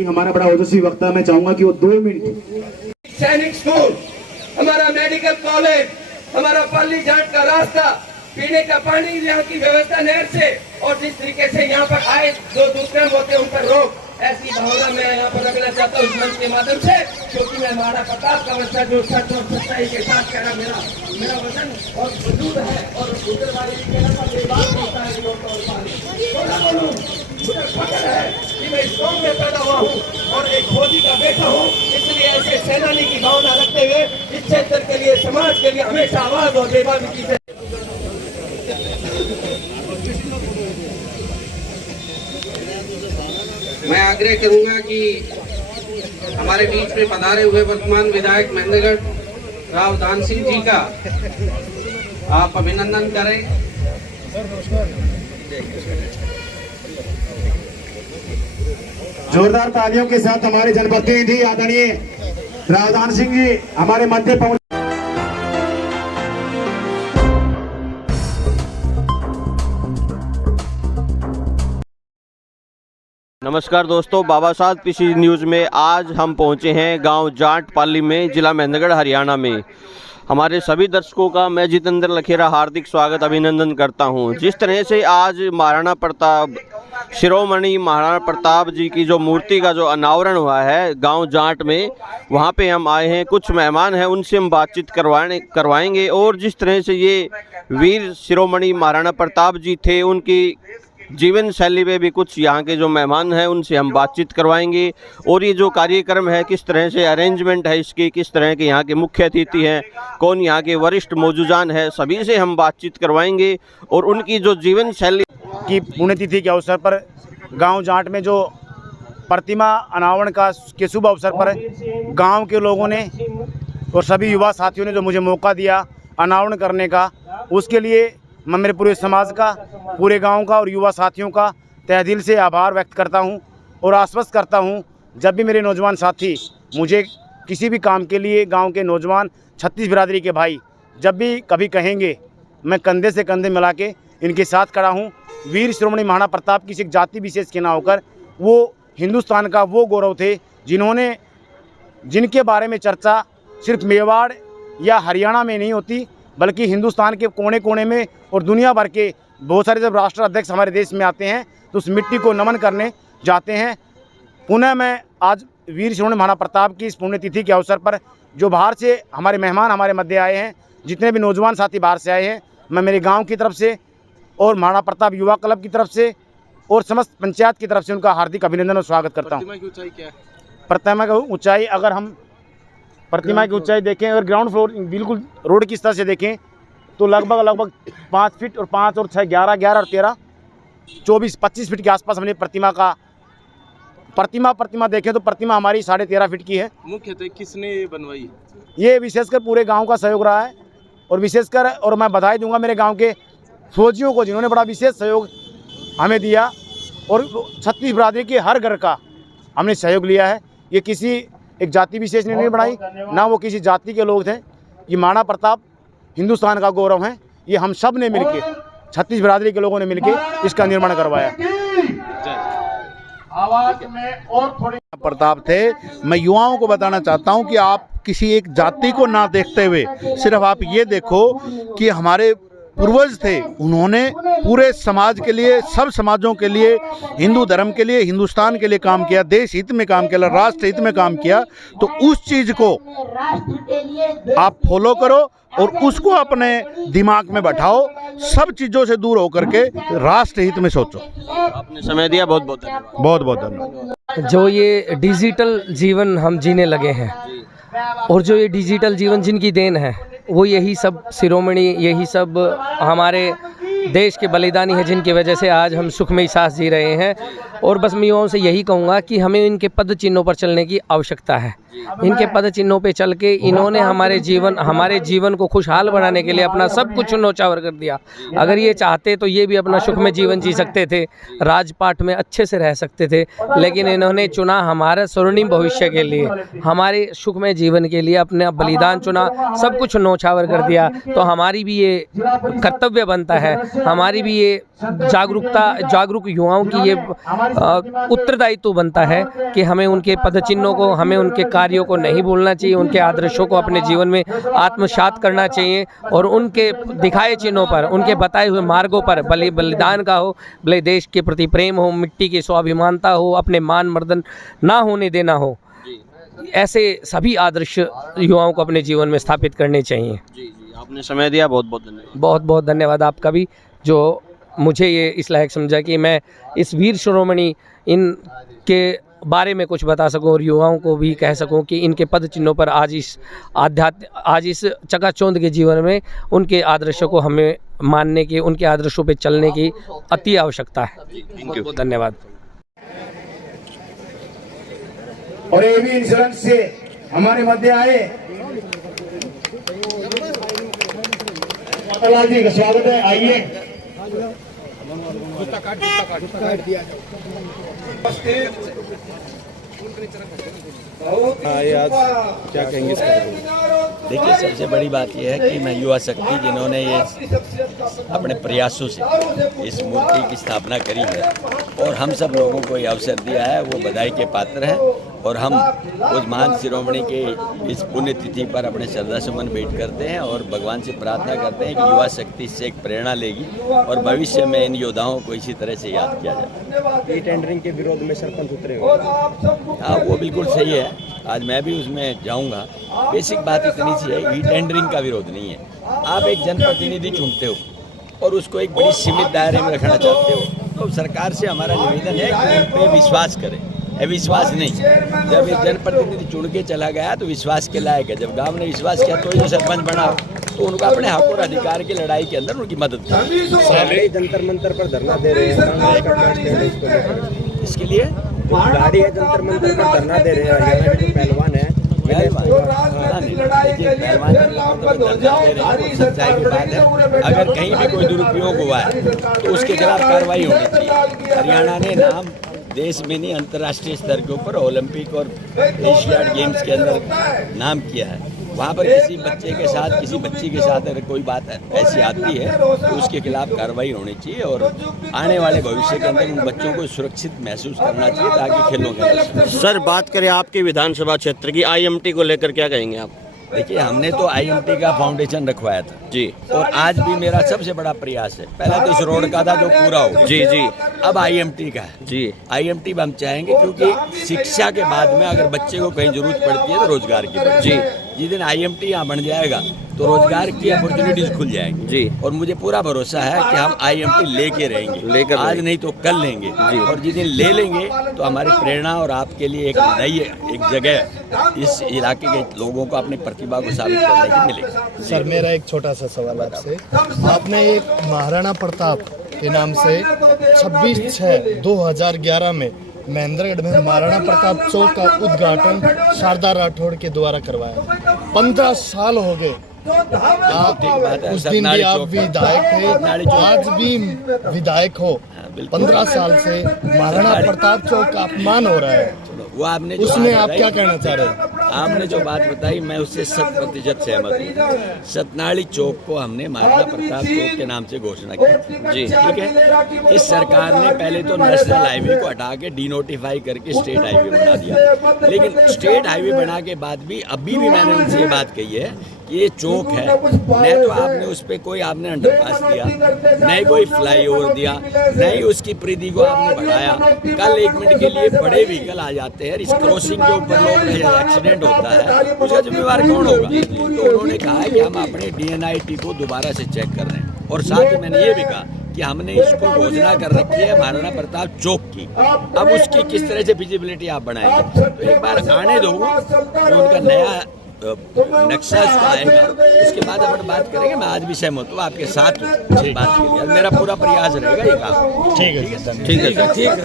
हमारा बड़ा ओजस्वी वक्ता, मैं चाहूंगा कि वो 2 मिनट। सैनिक स्कूल, हमारा मेडिकल कॉलेज, हमारा पाली जाट का रास्ता, पीने का पानी, यहाँ की व्यवस्था नहर से, और जिस तरीके से यहाँ पर आए जो दुष्कर्म होते हैं उन पर रोक, ऐसी भावना मैं यहाँ पर रखना चाहता हूँ इस मंच के माध्यम से, क्योंकि मैं महाराणा प्रताप का बच्चा जो सच और सच्चाई के साथ कह रहा, मेरा वजन और वजूद है और गुजरवाली के नाम पे बात होता है लोग और पानी तो ना बोलूं, मुझे फख्र है कि मैं इस कौम में पैदा हुआ हूँ और एक फौजी का बेटा हूँ, इसलिए ऐसे सेनानी की भावना रखते हुए इस क्षेत्र के लिए, समाज के लिए हमेशा आवाज और बेबाकी से मैं आग्रह करूंगा कि हमारे बीच में पधारे हुए वर्तमान विधायक महेंद्रगढ़ राव दान सिंह जी का आप अभिनंदन करें। जोरदार तालियों के साथ हमारे जनप्रतिनिधि आदरणीय रावदान सिंह जी हमारे मध्य पहुंच। नमस्कार दोस्तों, बाबा साहब पीसी न्यूज़ में आज हम पहुंचे हैं गांव जाट पाली में, जिला महेंद्रगढ़, हरियाणा में। हमारे सभी दर्शकों का मैं जितेंद्र लखेरा हार्दिक स्वागत अभिनंदन करता हूं। जिस तरह से आज महाराणा प्रताप, शिरोमणि महाराणा प्रताप जी की जो मूर्ति का जो अनावरण हुआ है गांव जाट में, वहां पे हम आए हैं। कुछ मेहमान हैं, उनसे हम बातचीत करवाएंगे और जिस तरह से ये वीर शिरोमणि महाराणा प्रताप जी थे, उनकी जीवन शैली में भी कुछ यहाँ के जो मेहमान हैं उनसे हम बातचीत करवाएंगे। और ये जो कार्यक्रम है, किस तरह से अरेंजमेंट है इसकी, किस तरह के यहाँ के मुख्य अतिथि हैं, कौन यहाँ के वरिष्ठ मौजूदान है, सभी से हम बातचीत करवाएंगे। और उनकी जो जीवन शैली की पुण्यतिथि के अवसर पर गांव जाट में जो प्रतिमा अनावरण के शुभ अवसर पर गांव के लोगों ने और सभी युवा साथियों ने जो मुझे मौका दिया अनावरण करने का, उसके लिए मैं मेरे पूरे समाज का, पूरे गांव का और युवा साथियों का तहे दिल से आभार व्यक्त करता हूं और आश्वस्त करता हूं, जब भी मेरे नौजवान साथी मुझे किसी भी काम के लिए, गांव के नौजवान 36 बिरादरी के भाई जब भी कभी कहेंगे, मैं कंधे से कंधे मिला के इनके साथ खड़ा हूं। वीर शिरोमणि महाराणा प्रताप किसी जाति विशेष के ना होकर वो हिंदुस्तान का वो गौरव थे जिनके बारे में चर्चा सिर्फ मेवाड़ या हरियाणा में नहीं होती, बल्कि हिंदुस्तान के कोने कोने में और दुनिया भर के बहुत सारे जब राष्ट्र अध्यक्ष हमारे देश में आते हैं तो उस मिट्टी को नमन करने जाते हैं। पुनः मैं आज वीर शिरोमणि महाराणा प्रताप की इस पुण्यतिथि के अवसर पर जो बाहर से हमारे मेहमान हमारे मध्य आए हैं, जितने भी नौजवान साथी बाहर से आए हैं, मैं मेरे गांव की तरफ से और महाराणा प्रताप युवा क्लब की तरफ से और समस्त पंचायत की तरफ से उनका हार्दिक अभिनंदन और स्वागत करता हूँ। प्रतिमा की ऊंचाई क्या है? प्रतिमा की ऊंचाई, अगर हम प्रतिमा की ऊंचाई देखें, अगर ग्राउंड फ्लोर बिल्कुल रोड की स्तर से देखें तो लगभग 5 फीट और 5 और 6 11 और 13 24 25 फीट के आसपास हमने प्रतिमा देखें तो प्रतिमा हमारी 13.5 फीट की है। मुख्यतः किसने बनवाई? ये विशेषकर पूरे गांव का सहयोग रहा है और विशेषकर, और मैं बधाई दूंगा मेरे गांव के फौजियों को जिन्होंने बड़ा विशेष सहयोग हमें दिया, और 36 बिरादरी के हर घर का हमने सहयोग लिया है। ये किसी एक जाति विशेष ने नहीं बनाई, ना वो किसी जाति के लोग थे। ये महाराणा प्रताप हिंदुस्तान का गौरव है, ये हम सब ने मिलके 36 बिरादरी के लोगों ने मिलके इसका निर्माण करवाया। प्रताप थे। मैं युवाओं को बताना चाहता हूं कि आप किसी एक जाति को ना देखते हुए सिर्फ आप ये देखो कि हमारे पूर्वज थे, उन्होंने पूरे समाज के लिए, सब समाजों के लिए, हिंदू धर्म के लिए, हिंदुस्तान के लिए काम किया, देश हित में काम किया, राष्ट्र हित में काम किया। तो उस चीज़ को आप फॉलो करो और उसको अपने दिमाग में बैठाओ, सब चीज़ों से दूर होकर के राष्ट्र हित में सोचो। आपने समय दिया, बहुत बहुत धन्यवाद। बहुत बहुत धन्यवाद। जो ये डिजिटल जीवन हम जीने लगे हैं और जो ये डिजिटल जीवन जिनकी देन है, वो यही सब शिरोमणि, यही सब हमारे देश के बलिदानी हैं, जिनकी वजह से आज हम सुखमयी सांस जी रहे हैं। और बस मैं युवाओं से यही कहूँगा कि हमें इनके पद चिन्हों पर चलने की आवश्यकता है। इनके पद चिन्हों पे चल के इन्होंने हमारे जीवन को खुशहाल बनाने के लिए अपना सब कुछ न्योछावर कर दिया। अगर ये चाहते तो ये भी अपना सुखमय जीवन जी सकते थे, राजपाट में अच्छे से रह सकते थे, लेकिन इन्होंने चुना हमारे स्वर्णिम भविष्य के लिए, हमारे सुखमय जीवन के लिए अपना बलिदान चुना, सब कुछ न्योछावर कर दिया। तो हमारी भी ये कर्तव्य बनता है, हमारी भी ये जागरूक युवाओं की ये उत्तरदायित्व बनता है कि हमें उनके पद चिन्हों को, हमें उनके कार्यों को नहीं भूलना चाहिए, उनके आदर्शों को अपने जीवन में आत्मसात करना चाहिए और उनके दिखाए चिन्हों पर, उनके बताए हुए मार्गों पर बलिदान का हो, भले देश के प्रति प्रेम हो, मिट्टी की स्वाभिमानता हो, अपने मान मर्दन ना होने देना हो, ऐसे सभी आदर्श युवाओं को अपने जीवन में स्थापित करने चाहिए। जी, आपने समय दिया, बहुत बहुत धन्यवाद। बहुत बहुत धन्यवाद आपका भी, जो मुझे ये इस लायक समझा कि मैं इस वीर शिरोमणि इनके बारे में कुछ बता सकूं और युवाओं को भी कह सकूं कि इनके पद चिन्हों पर आज इस चकाचौंध के जीवन में उनके आदर्शों को हमें मानने की, उनके आदर्शों पे चलने की अति आवश्यकता है। थैंक यू, धन्यवाद। और एबी इंश्योरेंस से हमारे मध्य आए मातालाल जी का स्वागत है, आइए। क्या कहेंगे इसका? देखिए, सबसे बड़ी बात यह है कि मैं युवा शक्ति जिन्होंने ये अपने प्रयासों से इस मूर्ति की स्थापना करी है और हम सब लोगों को ये अवसर दिया है, वो बधाई के पात्र हैं। और हम उस महान शिरोमणि के इस पुण्यतिथि पर अपने श्रद्धा सुमन भेंट करते हैं और भगवान से प्रार्थना करते हैं कि युवा शक्ति इससे एक प्रेरणा लेगी और भविष्य में इन योद्धाओं को इसी तरह से याद किया जाए। ई टेंडरिंग के विरोध में सरपंच उतरे हो? हाँ, वो बिल्कुल सही है, आज मैं भी उसमें जाऊंगा। बेसिक बात इतनी सी है, ई टेंडरिंग का विरोध नहीं है। आप एक जनप्रतिनिधि चुनते हो और उसको एक बड़ी सीमित दायरे में रखना चाहते हो, तो सरकार से हमारा निवेदन है कि उन पर विश्वास करें। विश्वास नहीं, जब एक जनप्रतिनिधि चुन के चला गया तो विश्वास के लायक है। जब गांव ने विश्वास किया तो ये सरपंच बना, तो उनको अपने हक और अधिकार की लड़ाई के अंदर उनकी मदद करें। जंतर मंतर पर धरना दे रहे हैं, इसके लिए गाड़ी है, जंतर मंतर पर धरना दे रहे हैं, जो पहलवान है सच्चाई की बात है। अगर कहीं भी कोई दुरुपयोग हुआ है तो उसके खिलाफ कार्रवाई होनी चाहिए। हरियाणा ने नाम देश में नहीं, अंतर्राष्ट्रीय स्तर के ऊपर ओलंपिक और एशियाड गेम्स के अंदर नाम किया है। वहाँ पर किसी बच्चे के साथ, किसी बच्ची के साथ अगर कोई बात ऐसी आती है तो उसके खिलाफ कार्रवाई होनी चाहिए और आने वाले भविष्य के अंदर उन बच्चों को सुरक्षित महसूस करना चाहिए ताकि खेलों के अंदर। सर, बात करें आपके विधानसभा क्षेत्र की, IMT को लेकर क्या कहेंगे आप? देखिए, हमने तो IMT का फाउंडेशन रखवाया था जी, और आज भी मेरा सबसे बड़ा प्रयास है। पहला तो इस रोड का था जो पूरा हो जी जी, अब IMT का है जी। IMT हम चाहेंगे क्योंकि शिक्षा के बाद में अगर बच्चे को कहीं जरूरत पड़ती है तो रोजगार की जी। जिस दिन IMT यहाँ बन जाएगा तो रोजगार की अपॉर्चुनिटीज खुल जाएंगी जी। और मुझे पूरा भरोसा है कि हम IMT लेके रहेंगे, आज नहीं तो कल लेंगे जी। और जिस दिन ले लेंगे तो हमारी प्रेरणा और आपके लिए एक नई एक जगह इस इलाके के लोगों को अपनी प्रतिभा को साबित करने की मिलेगी। सर, मेरा एक छोटा सा सवाल आपसे, आपने एक महाराणा प्रताप के नाम से 26/6/2011 में महेंद्रगढ़ में महाराणा प्रताप चौक का उद्घाटन शारदा राठौड़ के द्वारा करवाया। 15 साल हो गए, उस दिन भी आप विधायक थे, आज भी विधायक हो। 15 साल से महाराणा प्रताप चौक का अपमान हो रहा है, वो आपने उसमें आप क्या कहना चाह रहे हैं? आपने जो बात बताई मैं उससे 100% सहमत हूँ। सतनाड़ी चौक को हमने महाराणा प्रताप चौक के नाम से घोषणा की जी, ठीक है। इस सरकार ने पहले तो नेशनल हाईवे को हटा के डिनोटिफाई करके स्टेट हाईवे बना दिया, लेकिन स्टेट हाईवे बना के बाद भी अभी भी मैंने उनसे ये बात कही है कि ये चौक है, न तो आपने उस पर कोई आपने अंडरपास दिया, न कोई फ्लाईओवर दिया, न ही उसकी परिधि को आपने बढ़ाया। कल 1 मिनट के लिए बड़े व्हीकल आ जाते हैं, इस क्रॉसिंग के ऊपर लोग एक्सीडेंट होता है, उसका जिम्मेवार कौन होगा? तो उन्होंने कहा है कि हम अपने DNIT को दोबारा से चेक कर रहे हैं और साथ ही मैंने ये भी कहा कि हमने इसको घोषणा कर रखी है महाराणा प्रताप चौक की, अब उसकी किस तरह से फिजिबिलिटी आप बनाएंगे। तो एक बार आने दो, जो उनका नया नक्शा उसका आएगा, उसके बाद अपन बात करेंगे। मैं आज भी सहमत हूँ आपके साथ बात के लिए, मेरा पूरा प्रयास रहेगा ये काम। ठीक है, ठीक है।